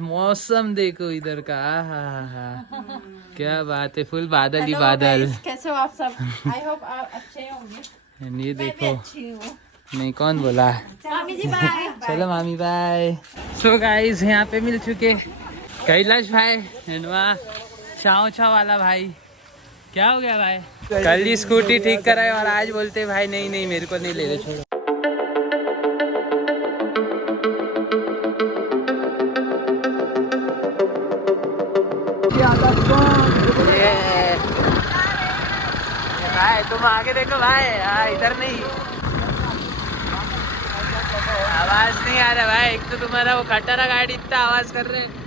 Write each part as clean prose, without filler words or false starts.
मौसम देखो इधर का, हा क्या बात है, फुल बादल ही बादल। कैसे हो आप सब? आई होप आप अच्छे होंगे। ये देखो, अच्छी हूँ। नहीं कौन बोला। मामी जी बाय। चलो मामी बाय। सो गाइस यहाँ पे मिल चुके कैलाश भाई एंड वहाँ चाव चाव वाला भाई। क्या हो गया भाई? कल ही स्कूटी ठीक कराए और आज बोलते भाई नहीं नहीं मेरे को नहीं ले रहे, छोड़ो। भाई तुम आगे देखो भाई, इधर नहीं, आवाज नहीं आ रहा भाई। एक तो तुम्हारा वो खटारा गाड़ी इतना आवाज कर रहे।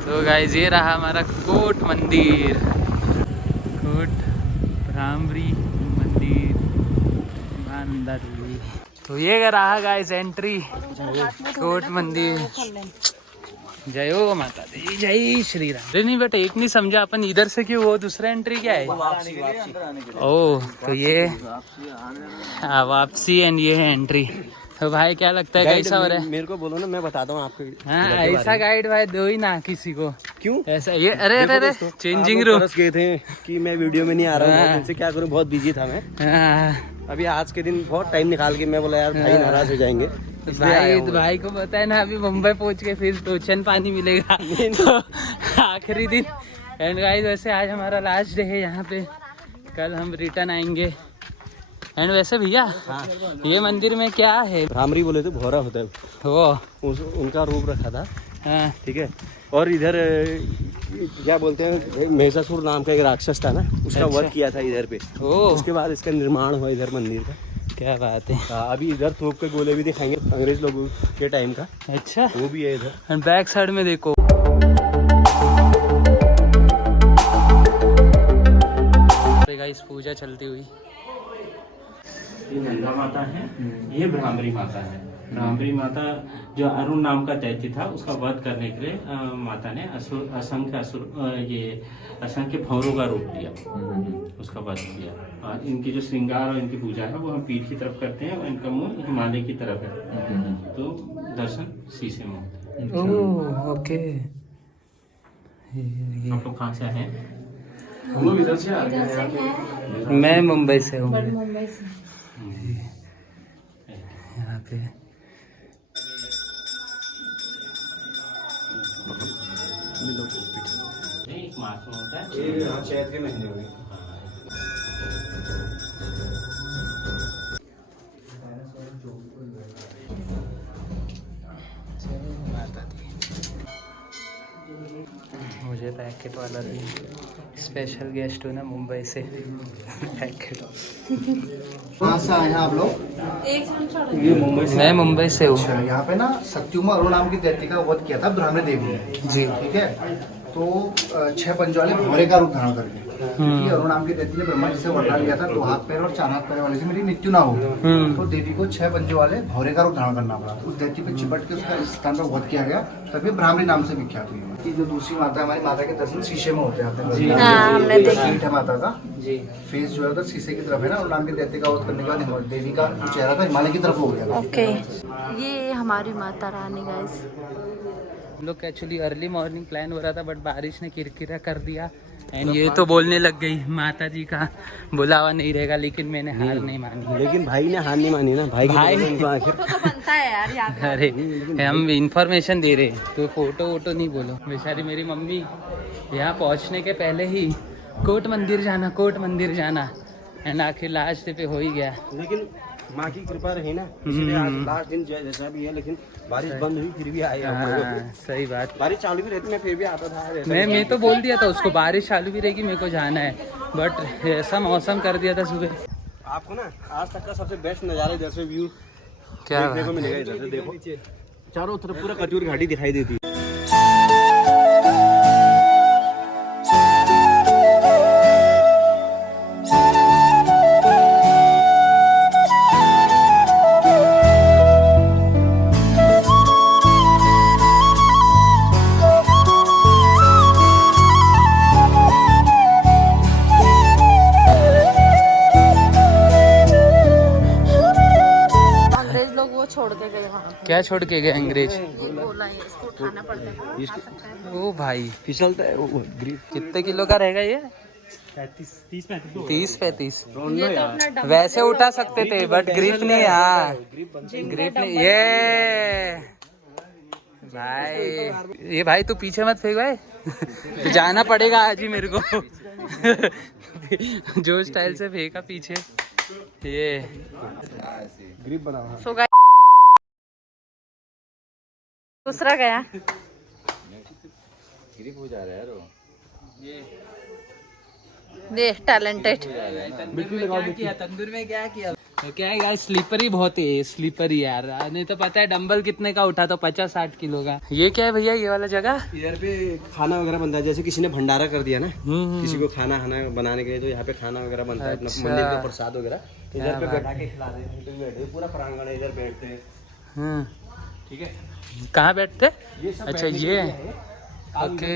तो गाइस ये रहा हमारा कोट मंदिर, कोट भ्रामरी मंदिर ईमानदार। तो ये रहा गाइस एंट्री कोट मंदिर। जय हो माता दी, जय श्री राम। अरे नहीं बेटा एक नहीं समझा अपन, इधर से क्यों, वो दूसरा एंट्री क्या है? ओह तो ये वापसी एंड ये है एंट्री। तो भाई क्या लगता है कैसा हो रहा है? मेरे को बोलो ना, मैं बताता हूँ आपको। हाँ ऐसा गाइड भाई दो ही ना किसी को। क्यों ऐसा ये? अरे अरे अरे चेंजिंग रूम गए थे कि मैं वीडियो में नहीं आ रहा हूँ, इनसे क्या करूँ, बहुत बिजी था मैं। अभी आज के दिन बहुत टाइम निकाल के मैं बोला यार भाई नाराज हो जाएंगे। भाई को पता है ना अभी मुंबई पहुंच के फिर टोचन पानी मिलेगा तो आखिरी दिन। एंड गाइस वैसे आज हमारा लास्ट डे है यहाँ पे, कल हम रिटर्न आएंगे। एंड वैसे भैया ये मंदिर में क्या है? भ्रामरी बोले तो भौरा होता है वो उनका रूप रखा था। हाँ ठीक है। और इधर क्या बोलते हैं, महिषासुर नाम का एक राक्षस था ना, उसका वध किया था इधर पे। उसके बाद इसका निर्माण हुआ इधर मंदिर का। क्या बात है। अभी इधर तोप के गोले भी दिखाएंगे अंग्रेज लोगों के टाइम का। अच्छा वो भी है इधर। एंड बैक साइड में देखो गाइस पूजा चलती हुई। ये गंगा माता है, ये भ्रामरी माता है। भ्रामरी माता जो अरुण नाम का दैत्य था, उसका वध करने के लिए माता ने असंख्य भौरों का रूप लिया, उसका वध किया। और इनकी जो श्रृंगार और इनकी पूजा है वो हम पीठ की तरफ करते हैं और इनका मुंह हिमालय की तरफ है, तो दर्शन शीशे में होता है। Oh okay. आप लोग कहाँ से आए हैं? हम लोग इधर से आ रहे हैं। मैं मुंबई से हूँ। मुंबई से यहाँ पे एक मार्च में होता है, चैत के महीने में। मुझे पैकेट वाला भी स्पेशल गेस्ट हो ना मुंबई से पैकेट। कहाँ से आए हैं आप लोग? ये मुंबई से। मैं मुंबई से हूँ। अच्छा, यहाँ पे ना सत्युमा अरुण नाम की दैत्य का वध किया था ब्राह्मणी देवी ने। जी ठीक है। तो 6 पंच वाले भौरे का रूप धारण करके, क्योंकि अरुण नाम की दैत्य ने ब्रह्मा जी से वरदान लिया था 2 हाथ पैर और 4 हाथ पैर वाले से मेरी मृत्यु ना हो। तो देवी को 6 पंजे वाले भौरे का रूप धारण करना पड़ा। उस दैत्य पे चिपट के उसका इस स्थान पर वध किया गया, तभी ब्राह्मणी नाम से विख्यात हुई। कि जो दूसरी माता, हमारी माता के दर्शन शीशे में होते हैं। आपने पीठ है माता का, फेस जो है उधर शीशे की तरफ है ना। और नाम के दैत्य का वध करने के बाद देवी का जो चेहरा था हिमालय की तरफ हो गया। ओके, ये हमारी माता रानी गाइस। हम लोग का एक्चुअली अर्ली मॉर्निंग प्लान हो रहा था, बट बारिश ने किरकिरा कर दिया। एंड ये तो बोलने लग गई माता जी का बुलावा नहीं रहेगा, लेकिन मैंने हार नहीं मानी। लेकिन भाई ने हार नहीं मानी ना, भाई तो बनता है यार यहाँ। अरे हम इंफॉर्मेशन दे रहे, तो फोटो वोटो नहीं बोलो। बेचारी मेरी मम्मी यहाँ पहुँचने के पहले ही कोट मंदिर जाना एंड आखिर लास्ट पे हो ही गया। लेकिन माँ की कृपा रही ना, इसलिए आज लास्ट दिन जैसा भी है। लेकिन बारिश बंद हुई फिर भी आए। सही बात। बारिश चालू भी रहती, मैं फिर भी आता था। मैं तो बोल दिया था उसको बारिश चालू भी रहेगी, मेरे को जाना है, बट ऐसा मौसम कर दिया था सुबह। आपको ना आज तक का सबसे बेस्ट नज़ारा इधर से व्यू क्या देखने को मिलेगा। इधर से देखो, चारों तरफ पूरा कचूर घाटी दिखाई देती है। क्या छोड़ के गए अंग्रेज? बोला है इसको उठाना पड़ता है, उठा सकता है। ओ भाई, फिसलता है वो ग्रिप। कितने किलो का रहेगा ये? 30-35। ये तो अपना डम वैसे उठा सकते थे बट ग्रिप नहीं। हाँ, ग्रिप नहीं। ये भाई, ये भाई तू पीछे मत फेंक भाई। तो जाना पड़ेगा आज ही मेरे को। जो स्टाइल से फेंका पीछे ये ग्रिप बना हुआ। सो गाइस, दूसरा गया। ग्रिप हो जा रहा है यार। देख टैलेंटेड। तंदूर में क्या किया? तो क्या है गाइस, स्लीपर बहुत है, स्लीपर यार। नहीं तो पता है डंबल कितने का उठा, तो 50-60 किलो का। ये क्या है भैया, ये वाला जगह? इधर पे खाना वगैरह बनता है, जैसे किसी ने भंडारा कर दिया ना, किसी को खाना बनाने के लिए, तो यहाँ पे खाना वगैरह बनता है, अपना मंदिर का प्रसाद वगैरह इधर पे बैठा के खिला रहे हैं। तो बैठे पूरा प्रांगण है, इधर बैठते हैं। ठीक है, कहाँ बैठते? ये सब अच्छा ये ओके।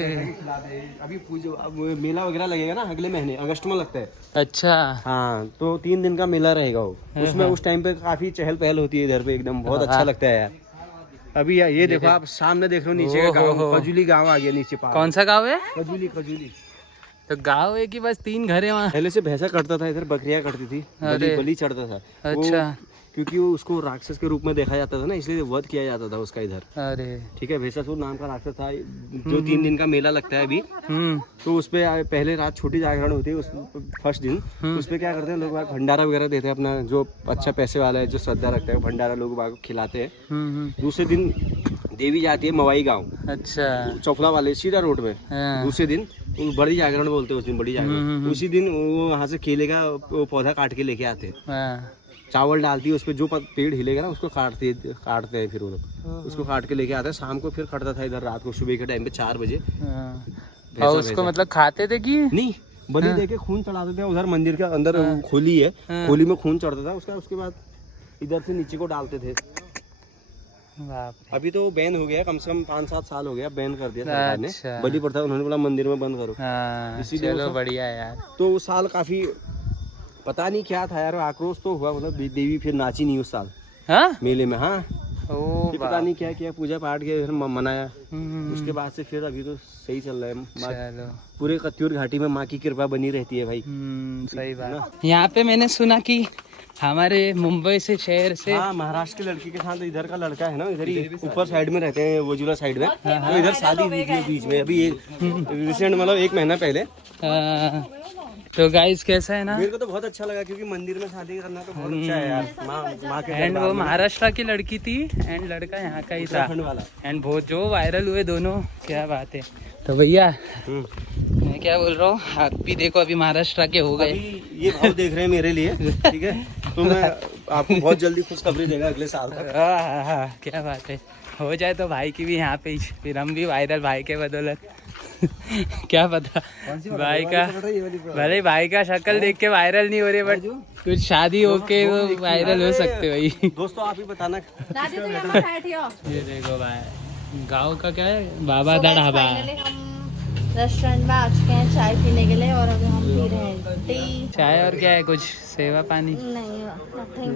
अभी पूजो, अब मेला वगैरह लगेगा ना अगले महीने, अगस्त में लगता है। अच्छा हाँ, तो 3 दिन का मेला रहेगा वो। उसमें उस टाइम पे काफी चहल पहल होती है इधर पे, एकदम बहुत अच्छा लगता है यार। अभी ये देखो, आप सामने देख रहे हो, नीचे का गाँव, खजूली गाँव आ गया नीचे। कौन सा गाँव है? खजूली। तो गाँव है कि बस 3 घर है वहाँ? पहले से भैंसा कटता था इधर, बकरियां कटती थी, बलि चढ़ता था। अच्छा, क्योंकि वो उसको राक्षस के रूप में देखा जाता था ना, इसलिए वध किया जाता था उसका इधर। अरे ठीक है, भैंसासुर नाम का राक्षस था। जो 3 दिन का मेला लगता है अभी, तो उसपे पहले रात छोटी जागरण होती है, उस फर्स्ट दिन उसपे क्या करते हैं लोग, भंडारा वगैरह देते हैं। अपना जो अच्छा पैसे वाला है, जो श्रद्धा रखता है, भंडारा लोग खिलाते हैं। दूसरे दिन देवी जाती है मवाई गाँव। अच्छा, चौफला वाले सीधा रोड में। दूसरे दिन बड़ी जागरण बोलते हैं, उस दिन बड़ी जागरण। उसी दिन वो वहाँ से केले का पौधा काट के लेके आते हैं, चावल डालती है उस पर, जो पेड़ हिलेगा ना उसको काटते हैं, फिर वो लोग उसको काट के लेके आते हैं। शाम को फिर कटता था इधर, रात को सुबह के टाइम पे 4 बजे। और उसको मतलब खाते थे कि नहीं, बलि देके खून चढ़ाते थे। उधर मंदिर के अंदर खोली है, खोली में खून चढ़ता था उसका, उसके बाद इधर से नीचे को डालते थे। अभी तो बैन हो गया, कम से कम 5-7 साल हो गया, बैन कर दिया सरकार ने। बलि प्रथा उन्होंने बोला मंदिर में बंद करो। चलो बढ़िया यार। तो उस साल काफी पता नहीं क्या था यार, आक्रोश तो हुआ, मतलब देवी फिर नाची नहीं उस साल मेले में। हाँ, पता नहीं क्या किया, पूजा पाठ किया, मनाया। उसके बाद से फिर अभी तो सही चल रहा है। पूरे कत्यूर घाटी में माँ की कृपा बनी रहती है भाई। सही बात। यहाँ पे मैंने सुना कि हमारे मुंबई से शहर से, हाँ, महाराष्ट्र की लड़की के साथ इधर का लड़का है ना, इधर ही ऊपर साइड में रहते हैं, वजुला साइड में। तो इधर शादी हुई थी बीच में, अभी रिसेंट, मतलब 1 महीना पहले। तो गाइस कैसा है ना, मेरे को तो बहुत अच्छा लगा, क्योंकि मंदिर में शादी करना तो बहुत अच्छा है यार। माँ के एंड वो महाराष्ट्र की लड़की थी एंड लड़का यहाँ का ही था वाला। एंड बहुत जो वायरल हुए दोनों, क्या बात है। तो भैया मैं क्या बोल रहा हूँ, आप भी देखो अभी महाराष्ट्र के हो गए। ये भाव देख रहे हैं मेरे लिए, ठीक है, तो मैं आपको बहुत जल्दी खुशखबरी देगा अगले साल तक। क्या बात है, हो जाए तो भाई की भी यहाँ पे, फिर हम भी वायरल भाई के बदौलत। क्या पता भाई का, भले भाई का शक्ल देख के वायरल नहीं हो रहे, बट कुछ शादी होके वो वायरल हो सकते भाई। दोस्तों आप ही बताना। ये देखो भाई, गाँव का क्या है, बाबा दा ढाबा। रेस्टोरेंट में आ चुके हैं चाय पीने के लिए, और अभी हम पी रहे हैं टी। चाय और क्या है, कुछ सेवा पानी? नहीं, nothing।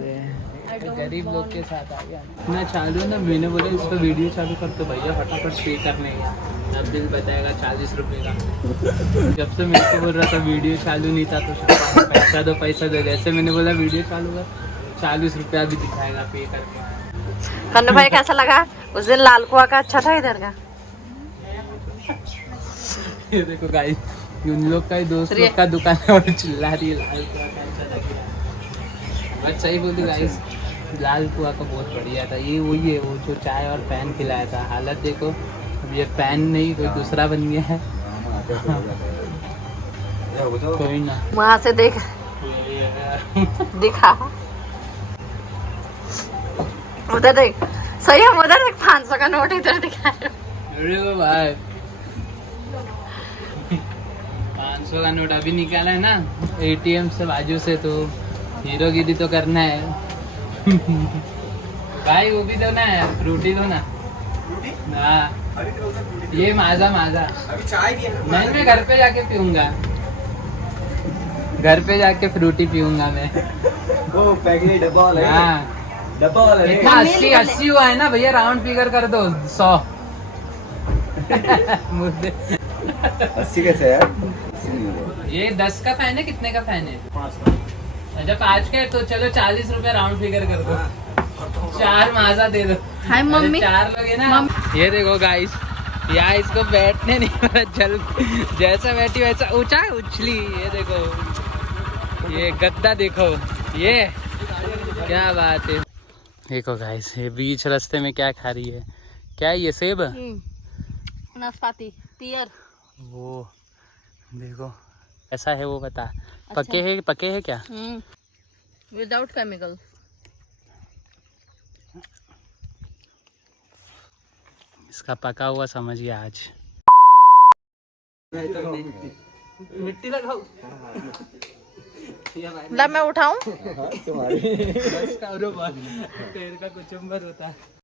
गरीब लोग के साथ आ गया ना। चालू है ना, मैंने बोला इस पर वीडियो चालू कर तो भैया फटाफट पे करने गया। अब बिल बताएगा 40 रुपये का। जब से मेरे को बोल रहा था वीडियो चालू नहीं था, तो पैसा दो। जैसे मैंने बोला वीडियो चालू कर, 40 रुपया भी दिखाएगा पे करके। कन्नू भाई कैसा लगा उस दिन लाल कुआ का? अच्छा था इधर का। ये देखो गाइस, उन लोग का ही दोस्त लोग का दुकान है और चिल्ला रही है लाल कुआ का अच्छा लगा। अच्छा ही बोली गाइस, लाल कुआ का बहुत बढ़िया था। ये वही है, वो जो चाय और पैन खिलाया था। हालत देखो, अब ये पैन नहीं कोई दूसरा बन गया है। कोई ना, वहाँ से देख दिखा, उधर देख, सही हम उधर देख, 500 का नोट इधर दिखा। अरे भाई 500 का नोट अभी निकाला है ना ATM से बाजू से, तो हीरोगिरी तो करना है। भाई वो भी दो ना, फ्रूटी दो ना। हाँ, ये माजा नहीं, मैं घर पे जाके पीऊंगा, घर पे जाके फ्रूटी पीऊंगा मैं। वो पैकेट डब्बा वाला है। हाँ डब्बा वाला नहीं। इतना 80 हुआ है ना भैया, राउंड फिगर कर दो 100। 80 कैसे यार? ये 10 का फैन है, कितने का फैन है? 5 का। अच्छा 5 का है तो चलो 40 रुपया राउंड फिगर कर दो, 4 माजा दे दो। हाय मम्मी। 4 लोग है ना। ये देखो गाइस, यहाँ इसको बैठने नहीं पता, चल जैसा बैठी वैसा ऊंचा उछली। ये देखो, ये गद्दा देखो, ये क्या बात है। देखो गाइस, ये बीच रास्ते में क्या खा रही है, क्या है ये? सेब, नाशपाती, पियर। वो देखो ऐसा है, वो बता। पके है क्या? Without chemical. इसका पका हुआ समझिए आज। मिट्टी लगाओ। ला मैं उठाऊं? पैर का कुचुम्बर होता है।